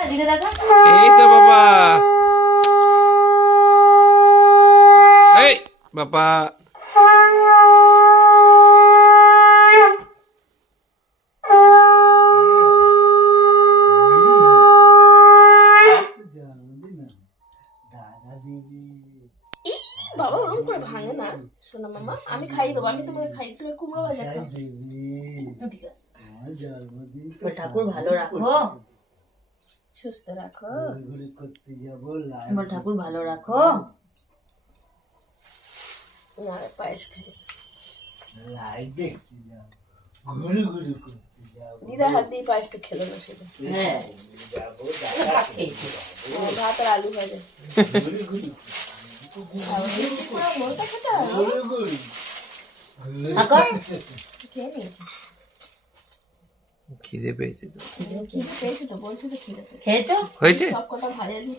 এই তো বাবা, এই বাবা, বাবা ওরকম করে ভাঙে না সোনা মামা, আমি খাইয়ে দেবো, আমি তোমাকে খাই, তুমি কুমড়ো ভাজা খাও। ঠাকুর ভালো রাখো, সুস্থ রাখো, আমার ঠাকুর ভালো রাখো। আর পায়েস খাই, দিদা হাত দিয়ে পায়েসটা খেলো না সেটা। হ্যাঁ ভাত খেয়েছি। ভাত আর আলু ভাজা মনটা খেতে হয় খেয়ে নিয়েছি, খিদে পেয়েছে তো, খিদে পেয়েছে তো, বলছে তো খিদে পেয়েছে। খেয়েছো? হয়েছে। সব কটা ভাজা দিয়ে